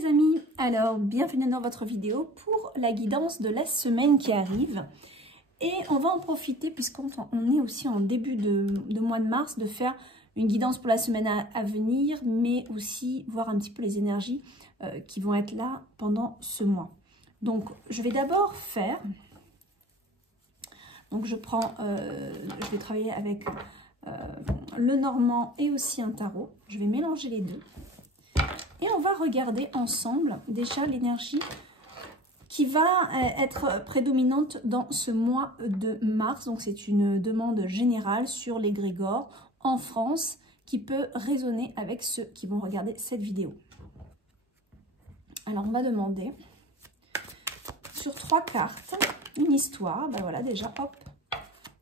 les amis, alors bienvenue dans votre vidéo pour la guidance de la semaine qui arrive. Et on va en profiter puisqu'on est aussi en début de mois de mars de faire une guidance pour la semaine à venir, mais aussi voir un petit peu les énergies qui vont être là pendant ce mois. Donc je vais d'abord faire, donc je vais travailler avec le normand et aussi un tarot. Je vais mélanger les deux. Et on va regarder ensemble déjà l'énergie qui va être prédominante dans ce mois de mars. Donc c'est une demande générale sur l'égrégore en France qui peut résonner avec ceux qui vont regarder cette vidéo. Alors on va demander sur 3 cartes une histoire. Ben voilà déjà, hop,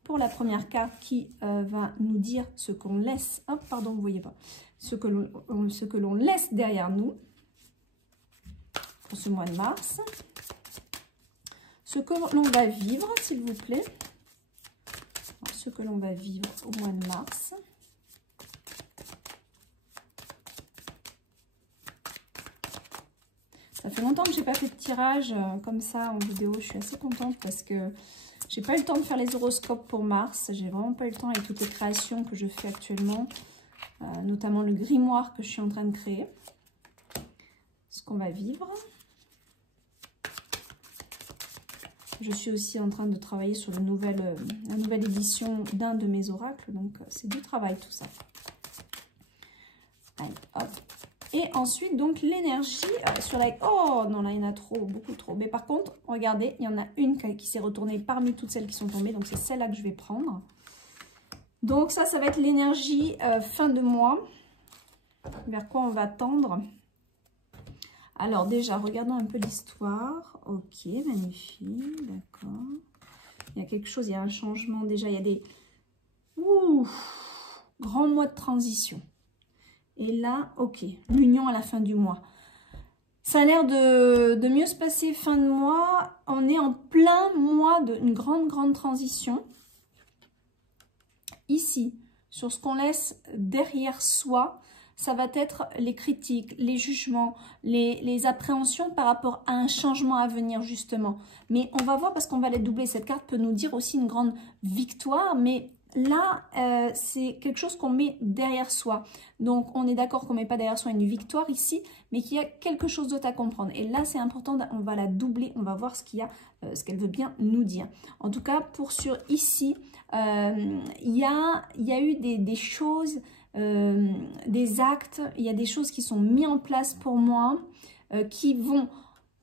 pour la première carte qui va nous dire ce qu'on laisse. Hop, pardon, vous voyez pas. Ce que l'on laisse derrière nous pour ce mois de mars. Ce que l'on va vivre, s'il vous plaît. Alors, ce que l'on va vivre au mois de mars. Ça fait longtemps que j'ai pas fait de tirage comme ça en vidéo. Je suis assez contente parce que j'ai pas eu le temps de faire les horoscopes pour mars. J'ai vraiment pas eu le temps avec toutes les créations que je fais actuellement. Notamment le grimoire que je suis en train de créer. Ce qu'on va vivre. Je suis aussi en train de travailler sur la nouvelle édition d'un de mes oracles. Donc c'est du travail tout ça. Allez, hop. Et ensuite donc l'énergie sur la... Oh non, là il y en a trop, beaucoup trop. Mais par contre, regardez, il y en a une qui s'est retournée parmi toutes celles qui sont tombées. Donc c'est celle-là que je vais prendre. Donc ça va être l'énergie fin de mois. Vers quoi on va tendre. Alors déjà, regardons un peu l'histoire. Ok, magnifique, d'accord. Il y a quelque chose, il y a un changement. Déjà, il y a des grands mois de transition. Et là, ok, l'union à la fin du mois. Ça a l'air de mieux se passer fin de mois. On est en plein mois d'une grande transition. Ici, sur ce qu'on laisse derrière soi, ça va être les critiques, les jugements, les appréhensions par rapport à un changement à venir justement. Mais on va voir parce qu'on va les doubler. Cette carte peut nous dire aussi une grande victoire, mais là, c'est quelque chose qu'on met derrière soi. Donc, on est d'accord qu'on ne met pas derrière soi une victoire ici, mais qu'il y a quelque chose d'autre à comprendre. Et là, c'est important, on va la doubler, on va voir ce qu'il y a, ce qu'elle veut bien nous dire. En tout cas, pour sur ici, il y a eu des choses, des actes, il y a des choses qui sont mises en place pour moi, qui vont...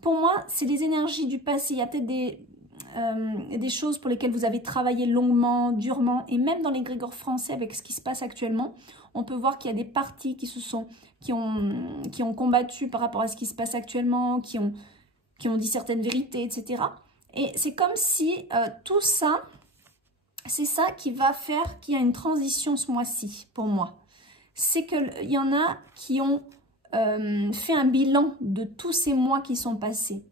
Pour moi, c'est les énergies du passé. Il y a peut-être des choses pour lesquelles vous avez travaillé longuement, durement, et même dans l'égrégore français avec ce qui se passe actuellement, on peut voir qu'il y a des partis qui ont combattu par rapport à ce qui se passe actuellement, qui ont dit certaines vérités, etc. Et c'est comme si tout ça, c'est ça qui va faire qu'il y a une transition ce mois-ci pour moi. C'est qu'il y en a qui ont fait un bilan de tous ces mois qui sont passés.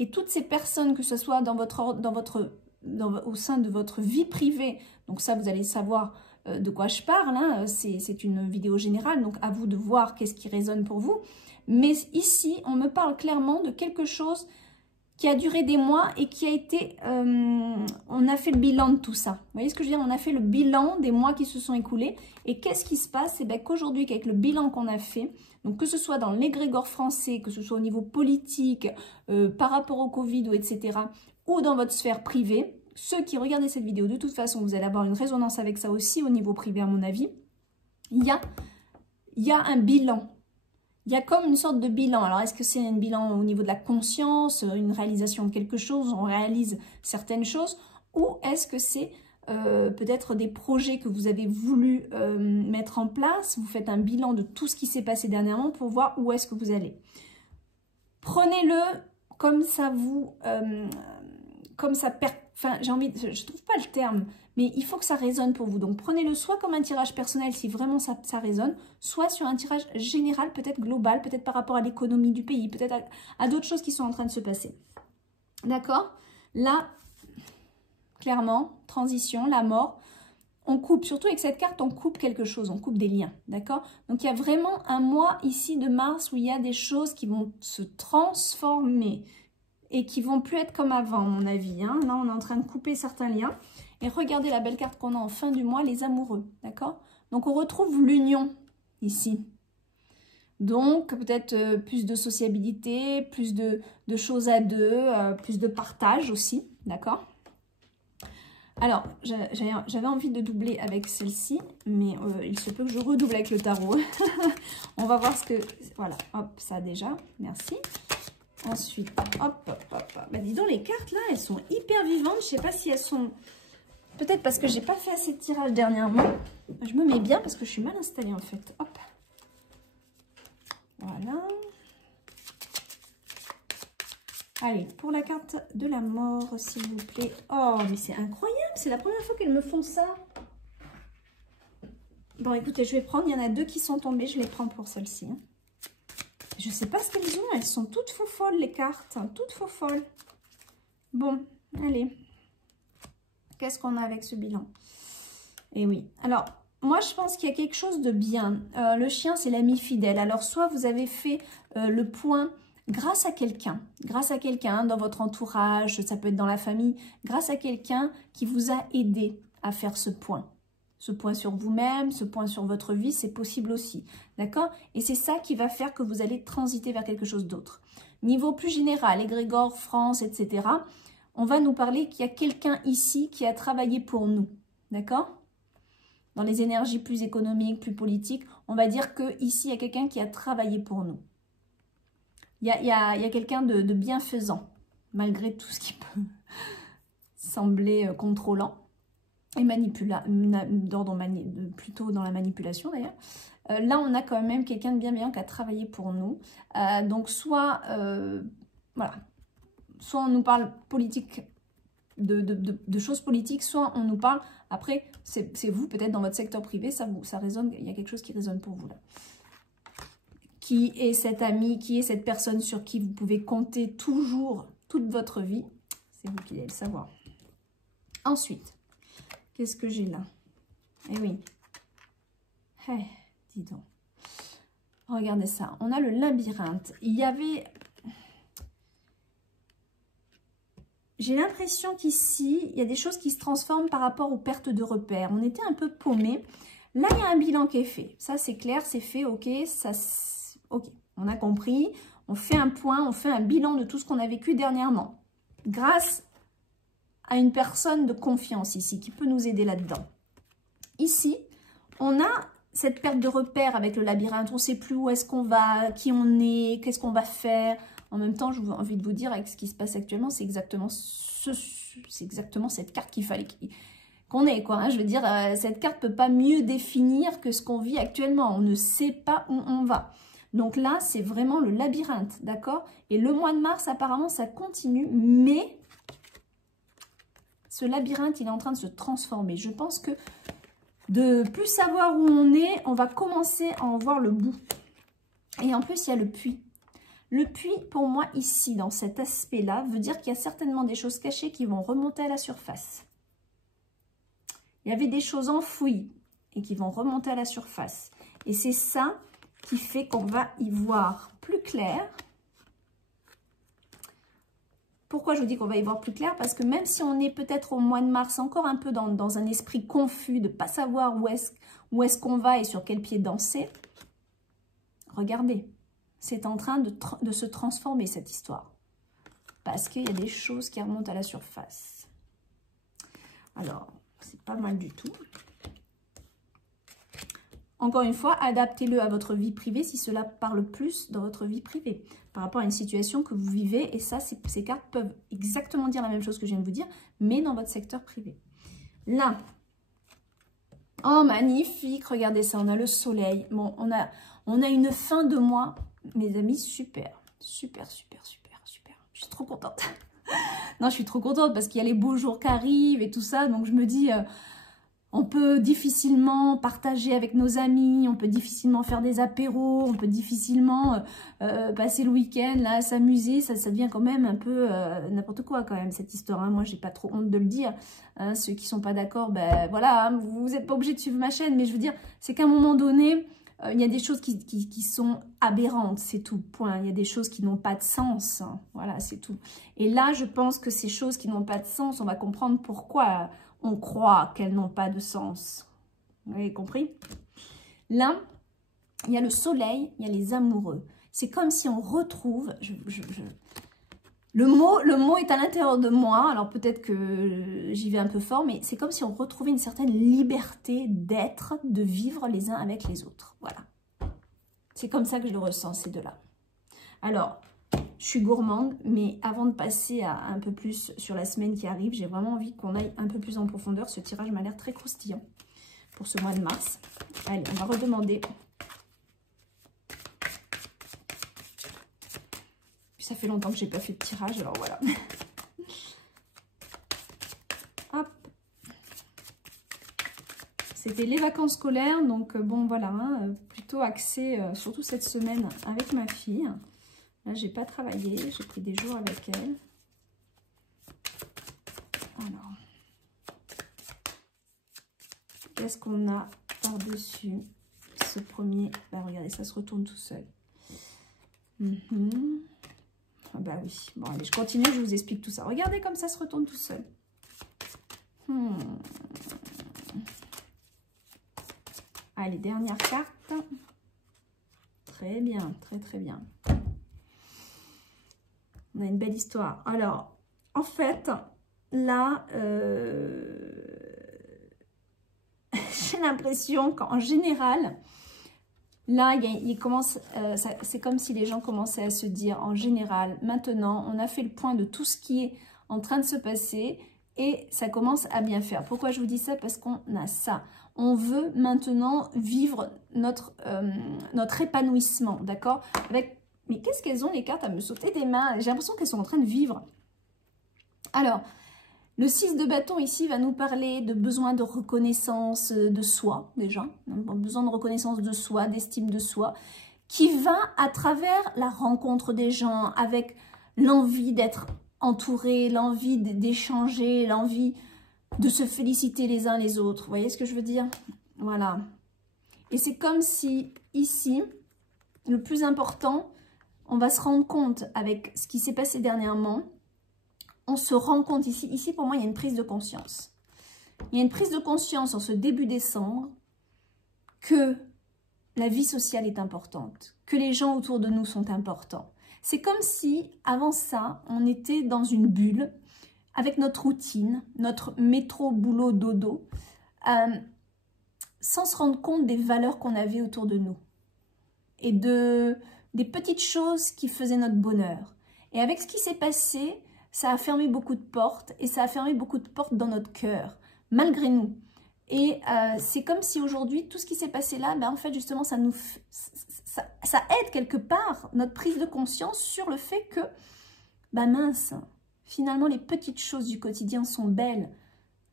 Et toutes ces personnes, que ce soit au sein de votre vie privée, donc ça vous allez savoir de quoi je parle, hein, c'est une vidéo générale, donc à vous de voir qu'est-ce qui résonne pour vous. Mais ici, on me parle clairement de quelque chose qui a duré des mois et qui a été... on a fait le bilan de tout ça. Vous voyez ce que je veux dire? On a fait le bilan des mois qui se sont écoulés. Et qu'est-ce qui se passe? C'est bien qu'aujourd'hui, avec le bilan qu'on a fait, donc que ce soit dans l'égrégore français, que ce soit au niveau politique, par rapport au Covid, ou etc., ou dans votre sphère privée, ceux qui regardent cette vidéo, de toute façon, vous allez avoir une résonance avec ça aussi au niveau privé, à mon avis. Il y a un bilan. Il y a comme une sorte de bilan. Alors, est-ce que c'est un bilan au niveau de la conscience, une réalisation de quelque chose, on réalise certaines choses, ou est-ce que c'est peut-être des projets que vous avez voulu mettre en place, vous faites un bilan de tout ce qui s'est passé dernièrement pour voir où est-ce que vous allez. Prenez-le comme ça vous... Enfin, je trouve pas le terme, mais il faut que ça résonne pour vous. Donc, prenez-le soit comme un tirage personnel, si vraiment ça résonne, soit sur un tirage général, peut-être global, peut-être par rapport à l'économie du pays, peut-être à d'autres choses qui sont en train de se passer. D'accord? Là, clairement, transition, la mort. on coupe, surtout avec cette carte, on coupe quelque chose, on coupe des liens, d'accord? Donc, il y a vraiment un mois ici de mars où il y a des choses qui vont se transformer et qui vont plus être comme avant, à mon avis. Hein. Là, on est en train de couper certains liens. Et regardez la belle carte qu'on a en fin du mois, les amoureux, d'accord? Donc, on retrouve l'union ici. Donc, peut-être plus de sociabilité, plus de choses à deux, plus de partage aussi, d'accord? Alors, j'avais envie de doubler avec celle-ci, mais il se peut que je redouble avec le tarot. On va voir ce que... Voilà, hop, ça déjà, merci. Ensuite, hop, hop, hop. Bah, dis donc, les cartes, là, elles sont hyper vivantes. Je ne sais pas si elles sont... Peut-être parce que j'ai pas fait assez de tirage dernièrement. Je me mets bien parce que je suis mal installée, en fait. Hop. Voilà. Allez, pour la carte de la mort, s'il vous plaît. Oh, mais c'est incroyable. C'est la première fois qu'elles me font ça. Bon, écoutez, je vais prendre. Il y en a deux qui sont tombées. Je les prends pour celle-ci. Hein. Je ne sais pas ce qu'elles ont. Elles sont toutes faux folles, les cartes. Hein, toutes faux folles. Bon, allez. Qu'est-ce qu'on a avec ce bilan? Eh oui. Alors, moi, je pense qu'il y a quelque chose de bien. Le chien, c'est l'ami fidèle. Alors, soit vous avez fait le point grâce à quelqu'un dans votre entourage, ça peut être dans la famille, grâce à quelqu'un qui vous a aidé à faire ce point. Ce point sur vous-même, ce point sur votre vie, c'est possible aussi. D'accord? Et c'est ça qui va faire que vous allez transiter vers quelque chose d'autre. Niveau plus général, égrégore, France, etc., on va nous parler qu'il y a quelqu'un ici qui a travaillé pour nous. D'accord? Dans les énergies plus économiques, plus politiques, on va dire qu'ici, il y a quelqu'un qui a travaillé pour nous. Il y a quelqu'un de bienfaisant, malgré tout ce qui peut sembler contrôlant et plutôt dans la manipulation d'ailleurs. Là, on a quand même quelqu'un de bienveillant qui a travaillé pour nous. Donc, soit on nous parle politique, de choses politiques, soit on nous parle, après, c'est vous, peut-être dans votre secteur privé, ça résonne, il y a quelque chose qui résonne pour vous là. Qui est cet ami, qui est cette personne sur qui vous pouvez compter toujours, toute votre vie. C'est vous qui allez le savoir. Ensuite, qu'est-ce que j'ai là? Eh oui. Hey, dis donc. Regardez ça. On a le labyrinthe. Il y avait... J'ai l'impression qu'ici, il y a des choses qui se transforment par rapport aux pertes de repères. On était un peu paumé. Là, il y a un bilan qui est fait. Ça, c'est clair, c'est fait, ok. Ok, on a compris. On fait un point, on fait un bilan de tout ce qu'on a vécu dernièrement. Grâce à une personne de confiance ici, qui peut nous aider là-dedans. Ici, on a cette perte de repères avec le labyrinthe. On ne sait plus où est-ce qu'on va, qui on est, qu'est-ce qu'on va faire. En même temps, j'ai envie de vous dire, avec ce qui se passe actuellement, c'est exactement cette carte qu'il fallait qu'on ait, quoi. Hein. Je veux dire, cette carte ne peut pas mieux définir que ce qu'on vit actuellement. On ne sait pas où on va. Donc là, c'est vraiment le labyrinthe, d'accord? Et le mois de mars, apparemment, ça continue, mais ce labyrinthe, il est en train de se transformer. Je pense que de plus savoir où on va commencer à en voir le bout. Et en plus, il y a le puits. Le puits, pour moi, ici, dans cet aspect-là, veut dire qu'il y a certainement des choses cachées qui vont remonter à la surface. Il y avait des choses enfouies et qui vont remonter à la surface. Et c'est ça qui fait qu'on va y voir plus clair. Pourquoi je vous dis qu'on va y voir plus clair? Parce que même si on est peut-être au mois de mars encore un peu dans un esprit confus, de ne pas savoir où est-ce qu'on va et sur quel pied danser, regardez. C'est en train de se transformer, cette histoire. Parce qu'il y a des choses qui remontent à la surface. Alors, c'est pas mal du tout. Encore une fois, adaptez-le à votre vie privée si cela parle plus dans votre vie privée. Par rapport à une situation que vous vivez. Et ça, ces cartes peuvent exactement dire la même chose que je viens de vous dire, mais dans votre secteur privé. Là. Oh, magnifique. Regardez ça, on a le soleil. Bon, on a une fin de mois. Mes amis, super, super, super, super, super. Je suis trop contente. Non, je suis trop contente parce qu'il y a les beaux jours qui arrivent et tout ça. Donc, je me dis, On peut difficilement partager avec nos amis, on peut difficilement faire des apéros, on peut difficilement passer le week-end là, s'amuser. Ça devient quand même un peu n'importe quoi quand même cette histoire. Hein. Moi, j'ai pas trop honte de le dire. Hein. Ceux qui sont pas d'accord, ben voilà, hein, vous n'êtes pas obligés de suivre ma chaîne, mais je veux dire, c'est qu'à un moment donné, il y a des choses qui sont aberrantes, c'est tout, point. Il y a des choses qui n'ont pas de sens, hein. Voilà, c'est tout. Et là, je pense que ces choses qui n'ont pas de sens, on va comprendre pourquoi on croit qu'elles n'ont pas de sens. Vous avez compris? Là, il y a le soleil, il y a les amoureux. C'est comme si on retrouve... Le mot est à l'intérieur de moi, alors peut-être que j'y vais un peu fort, mais c'est comme si on retrouvait une certaine liberté d'être, de vivre les uns avec les autres. Voilà. C'est comme ça que je le ressens, ces deux-là. Alors, je suis gourmande, mais avant de passer à un peu plus sur la semaine qui arrive, j'ai vraiment envie qu'on aille un peu plus en profondeur. Ce tirage m'a l'air très croustillant pour ce mois de mars. Allez, on va redemander. Ça fait longtemps que j'ai pas fait de tirage, alors voilà. Hop. C'était les vacances scolaires, donc bon voilà, hein, plutôt axé, surtout cette semaine avec ma fille. Là, j'ai pas travaillé, j'ai pris des jours avec elle. Alors, qu'est-ce qu'on a par-dessus ce premier? Bah regardez, ça se retourne tout seul. Ah bah oui, bon allez, je continue, je vous explique tout ça. Regardez comme ça se retourne tout seul. Allez, dernière carte. Très bien, très très bien. On a une belle histoire. Alors, en fait, là, j'ai l'impression qu'en général, là, c'est comme si les gens commençaient à se dire, en général, maintenant, on a fait le point de tout ce qui est en train de se passer et ça commence à bien faire. Pourquoi je vous dis ça? Parce qu'on a ça. On veut maintenant vivre notre épanouissement, d'accord? Mais qu'est-ce qu'elles ont les cartes à me sauter des mains? J'ai l'impression qu'elles sont en train de vivre. Alors, le 6 de bâton ici va nous parler de besoin de reconnaissance de soi, déjà. Besoin de reconnaissance de soi, d'estime de soi, qui va à travers la rencontre des gens, avec l'envie d'être entouré, l'envie d'échanger, l'envie de se féliciter les uns les autres. Vous voyez ce que je veux dire? Voilà. Et c'est comme si, ici, le plus important, on va se rendre compte avec ce qui s'est passé dernièrement. On se rend compte ici. Ici, pour moi, il y a une prise de conscience. Il y a une prise de conscience en ce début décembre que la vie sociale est importante, que les gens autour de nous sont importants. C'est comme si, avant ça, on était dans une bulle avec notre routine, notre métro, boulot, dodo, sans se rendre compte des valeurs qu'on avait autour de nous et des petites choses qui faisaient notre bonheur. Et avec ce qui s'est passé, ça a fermé beaucoup de portes et ça a fermé beaucoup de portes dans notre cœur, malgré nous. Et c'est comme si aujourd'hui, tout ce qui s'est passé là, ben en fait, justement, ça aide quelque part notre prise de conscience sur le fait que, ben mince, finalement, les petites choses du quotidien sont belles.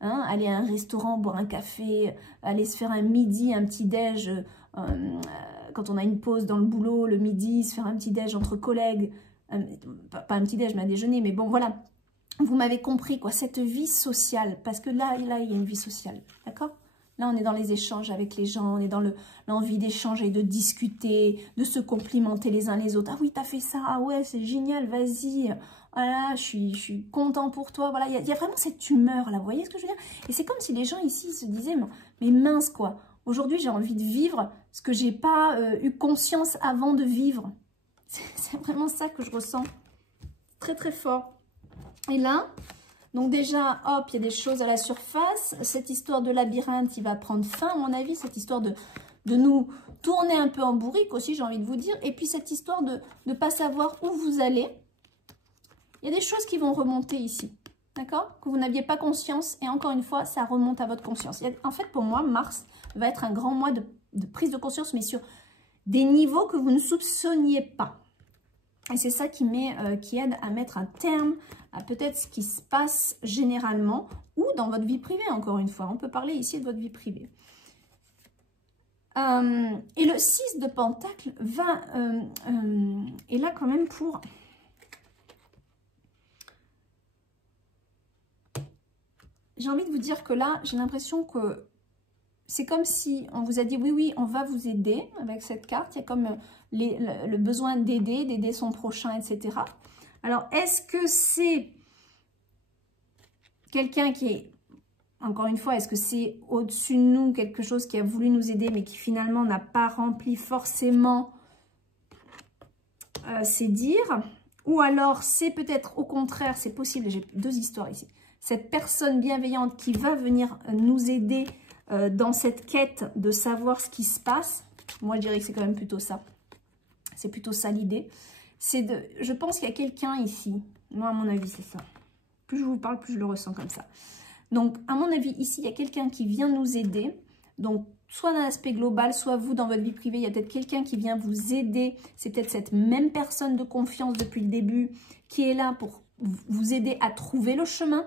Hein, aller à un restaurant, boire un café, aller se faire un midi, un petit-déj, quand on a une pause dans le boulot, le midi, se faire un petit-déj entre collègues, pas un petit-déj, mais un déjeuner, mais bon, voilà. Vous m'avez compris, quoi, cette vie sociale, parce que là, il y a une vie sociale, d'accord? Là, on est dans les échanges avec les gens, on est dans l'envie d'échanger, de discuter, de se complimenter les uns les autres. Ah oui, t'as fait ça, ah ouais, c'est génial, vas-y, voilà, je suis content pour toi, voilà. Il y a vraiment cette humeur, là, vous voyez ce que je veux dire? Et c'est comme si les gens ici se disaient, mais mince, quoi, aujourd'hui, j'ai envie de vivre ce que j'ai pas eu conscience avant de vivre. C'est vraiment ça que je ressens, très très fort. Et là, donc déjà, hop, il y a des choses à la surface. Cette histoire de labyrinthe, il va prendre fin, à mon avis. Cette histoire de nous tourner un peu en bourrique aussi, j'ai envie de vous dire. Et puis cette histoire de ne pas savoir où vous allez. Il y a des choses qui vont remonter ici, d'accord? Que vous n'aviez pas conscience. Et encore une fois, ça remonte à votre conscience. En fait, pour moi, mars va être un grand mois de prise de conscience, mais sur des niveaux que vous ne soupçonniez pas. Et c'est ça qui aide à mettre un terme à peut-être ce qui se passe généralement ou dans votre vie privée, encore une fois. On peut parler ici de votre vie privée. Et le 6 de Pentacle est là quand même pour... J'ai envie de vous dire que là, j'ai l'impression que c'est comme si on vous a dit, oui, oui, on va vous aider avec cette carte. Il y a comme le besoin d'aider son prochain, etc. Alors, est-ce que c'est quelqu'un qui est, encore une fois, est-ce que c'est au-dessus de nous, quelque chose qui a voulu nous aider, mais qui finalement n'a pas rempli forcément ses dires? Ou alors, c'est peut-être au contraire, c'est possible, j'ai deux histoires ici. Cette personne bienveillante qui va venir nous aider dans cette quête de savoir ce qui se passe. Moi, je dirais que c'est quand même plutôt ça. C'est plutôt ça l'idée. Je pense qu'il y a quelqu'un ici. Moi, à mon avis, c'est ça. Plus je vous parle, plus je le ressens comme ça. Donc, à mon avis, ici, il y a quelqu'un qui vient nous aider. Donc, soit dans l'aspect global, soit vous, dans votre vie privée, il y a peut-être quelqu'un qui vient vous aider. C'est peut-être cette même personne de confiance depuis le début qui est là pour vous aider à trouver le chemin,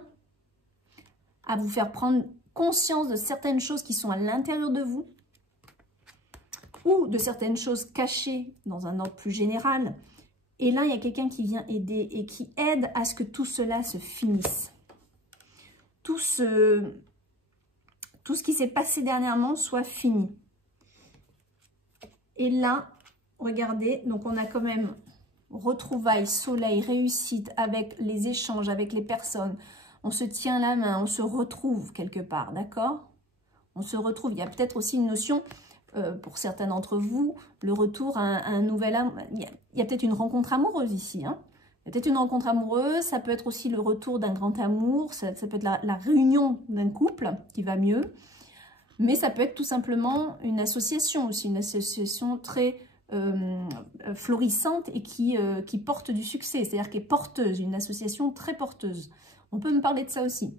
à vous faire prendre conscience de certaines choses qui sont à l'intérieur de vous ou de certaines choses cachées dans un ordre plus général. Et là, il y a quelqu'un qui vient aider et qui aide à ce que tout cela se finisse. Tout ce qui s'est passé dernièrement soit fini. Et là, regardez, donc on a quand même retrouvailles, soleil, réussite avec les échanges, avec les personnes. On se tient la main, on se retrouve quelque part, d'accord? On se retrouve. Il y a peut-être aussi une notion, pour certains d'entre vous, le retour à un nouvel amour. Il y a peut-être une rencontre amoureuse ici. Hein? Il y a peut-être une rencontre amoureuse, ça peut être aussi le retour d'un grand amour, ça peut être la réunion d'un couple qui va mieux. Mais ça peut être tout simplement une association aussi, une association très florissante et qui porte du succès, c'est-à-dire qui est porteuse, une association très porteuse. On peut me parler de ça aussi,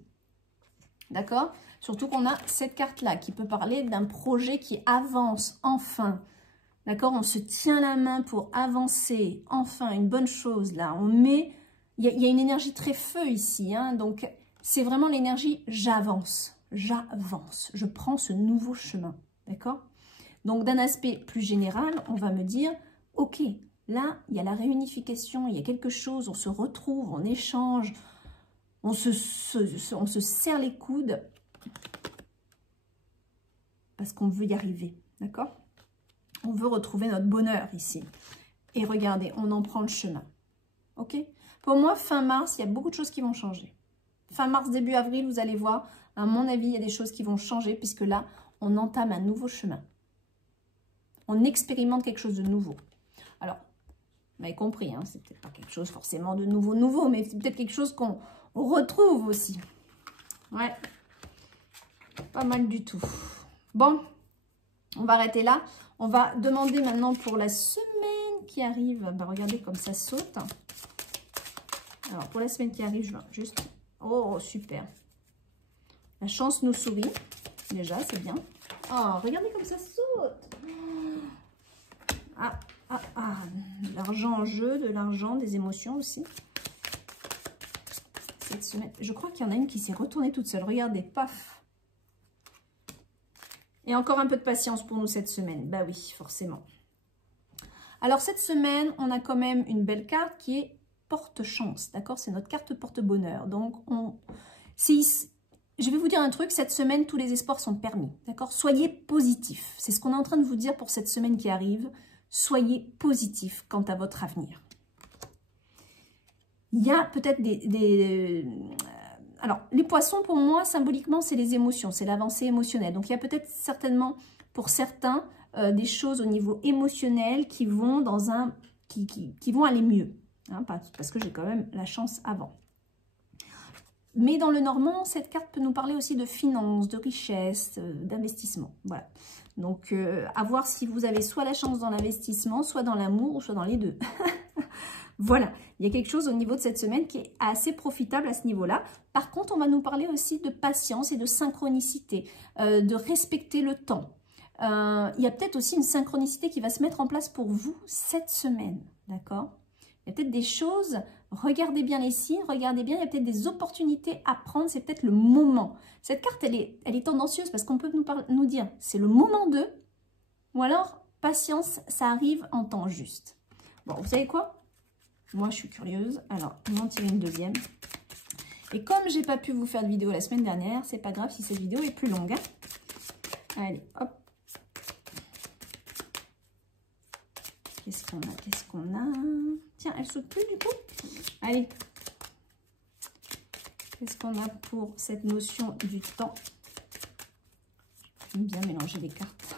d'accord? Surtout qu'on a cette carte-là qui peut parler d'un projet qui avance enfin, d'accord? On se tient la main pour avancer, enfin, une bonne chose là. Il y a une énergie très feu ici, hein? Donc c'est vraiment l'énergie j'avance, je prends ce nouveau chemin, d'accord? Donc d'un aspect plus général, on va me dire, ok, là, il y a la réunification, il y a quelque chose, on se retrouve, on échange, on se serre les coudes parce qu'on veut y arriver, d'accord? On veut retrouver notre bonheur ici. Et regardez, on en prend le chemin, ok? Pour moi, fin mars, il y a beaucoup de choses qui vont changer. Fin mars, début avril, vous allez voir, à mon avis, il y a des choses qui vont changer puisque là, on entame un nouveau chemin. On expérimente quelque chose de nouveau. Alors, vous m'avez compris, hein, c'est peut-être pas quelque chose forcément de nouveau, mais c'est peut-être quelque chose qu'on retrouve aussi. Ouais, pas mal du tout. Bon, on va arrêter là. On va demander maintenant pour la semaine qui arrive. Ben, regardez comme ça saute. Alors, pour la semaine qui arrive, je vais juste... Oh, super. La chance nous sourit. Déjà, c'est bien. Oh, regardez comme ça saute. De l'argent en jeu, de l'argent, des émotions aussi. Cette semaine, je crois qu'il y en a une qui s'est retournée toute seule. Regardez, paf. Et encore un peu de patience pour nous cette semaine. Bah oui, forcément. Alors cette semaine, on a quand même une belle carte qui est porte-chance. D'accord? C'est notre carte porte-bonheur. Donc, je vais vous dire un truc. Cette semaine, tous les espoirs sont permis. D'accord? Soyez positifs. C'est ce qu'on est en train de vous dire pour cette semaine qui arrive. Soyez positifs quant à votre avenir. Il y a peut-être alors, les poissons, pour moi, symboliquement, c'est les émotions, c'est l'avancée émotionnelle. Donc, il y a peut-être certainement, pour certains, des choses au niveau émotionnel qui vont qui vont aller mieux. Hein, parce que j'ai quand même la chance avant. Mais dans le normand, cette carte peut nous parler aussi de finances, de richesse, d'investissement. Voilà. Donc, à voir si vous avez soit la chance dans l'investissement, soit dans l'amour, ou soit dans les deux. Voilà, il y a quelque chose au niveau de cette semaine qui est assez profitable à ce niveau-là. Par contre, on va nous parler aussi de patience et de synchronicité, de respecter le temps. Il y a peut-être aussi une synchronicité qui va se mettre en place pour vous cette semaine, d'accord? Il y a peut-être des choses, regardez bien les signes, regardez bien, il y a peut-être des opportunités à prendre, c'est peut-être le moment. Cette carte, elle est tendancieuse parce qu'on peut nous dire, c'est le moment de, ou alors, patience, ça arrive en temps juste. Bon, vous savez quoi? Moi, je suis curieuse, alors, on va en tirer une deuxième. Et comme j'ai pas pu vous faire de vidéo la semaine dernière, c'est pas grave si cette vidéo est plus longue. Hein. Allez, hop. Qu'est-ce qu'on a? Qu'est-ce qu'on a? Tiens, elle saute plus du coup. Allez. Qu'est-ce qu'on a pour cette notion du temps? J'aime bien mélanger les cartes.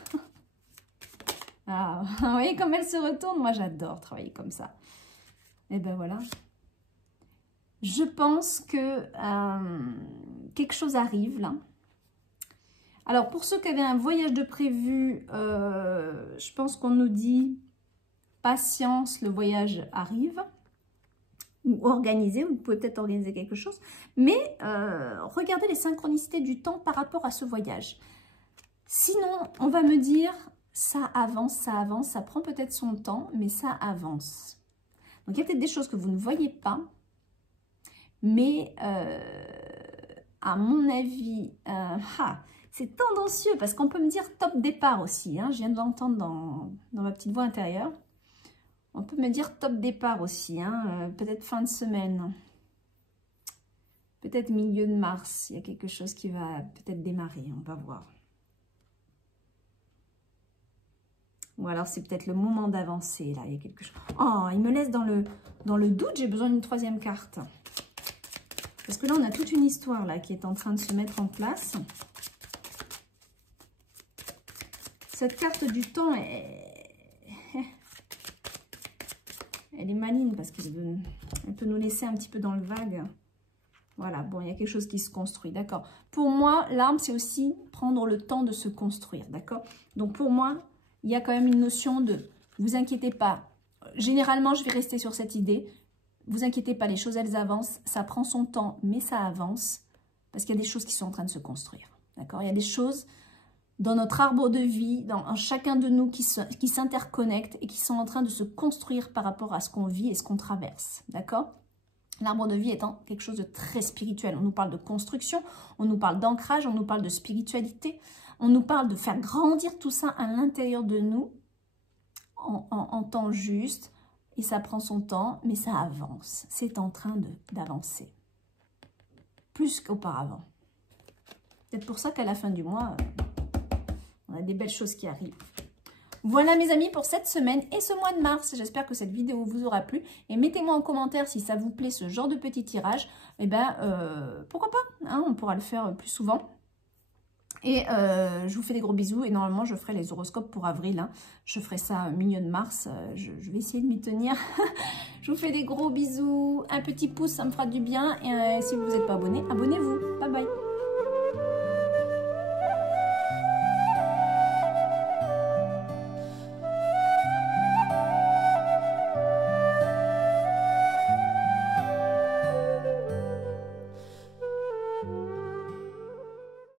Ah, vous voyez comme elle se retourne? Moi, j'adore travailler comme ça. Et ben voilà. Je pense que quelque chose arrive là. Alors, pour ceux qui avaient un voyage de prévu, je pense qu'on nous dit patience, le voyage arrive. Ou organiser, vous pouvez peut-être organiser quelque chose. Mais regardez les synchronicités du temps par rapport à ce voyage. Sinon, on va me dire, ça avance, ça prend peut-être son temps, mais ça avance. Donc, il y a peut-être des choses que vous ne voyez pas. Mais à mon avis, c'est tendancieux parce qu'on peut me dire top départ aussi. Hein, je viens de l'entendre dans ma petite voix intérieure. On peut me dire top départ aussi. Hein, peut-être fin de semaine. Peut-être milieu de mars. Il y a quelque chose qui va peut-être démarrer. On va voir. Ou alors c'est peut-être le moment d'avancer. Là, il y a quelque chose. Oh, il me laisse dans le doute. J'ai besoin d'une troisième carte. Parce que là, on a toute une histoire là qui est en train de se mettre en place. Cette carte du temps, elle est maligne parce qu'elle peut nous laisser un petit peu dans le vague. Voilà, bon, il y a quelque chose qui se construit, d'accord. Pour moi, l'arme, c'est aussi prendre le temps de se construire, d'accord. Donc, pour moi, il y a quand même une notion de, vous inquiétez pas. Généralement, je vais rester sur cette idée. Vous inquiétez pas, les choses, elles avancent. Ça prend son temps, mais ça avance. Parce qu'il y a des choses qui sont en train de se construire. D'accord? Il y a des choses dans notre arbre de vie, dans chacun de nous qui s'interconnectent et qui sont en train de se construire par rapport à ce qu'on vit et ce qu'on traverse. D'accord? L'arbre de vie étant quelque chose de très spirituel. On nous parle de construction, on nous parle d'ancrage, on nous parle de spiritualité. On nous parle de faire grandir tout ça à l'intérieur de nous en temps juste. Et ça prend son temps, mais ça avance. C'est en train d'avancer. Plus qu'auparavant. Peut-être pour ça qu'à la fin du mois, on a des belles choses qui arrivent. Voilà mes amis pour cette semaine et ce mois de mars. J'espère que cette vidéo vous aura plu. Et mettez-moi en commentaire si ça vous plaît ce genre de petit tirage. Eh bien, pourquoi pas, hein, on pourra le faire plus souvent. Et je vous fais des gros bisous et normalement je ferai les horoscopes pour avril. Hein. Je ferai ça milieu de mars. Je vais essayer de m'y tenir. Je vous fais des gros bisous. Un petit pouce, ça me fera du bien. Et si vous n'êtes pas abonné, abonnez-vous. Bye bye.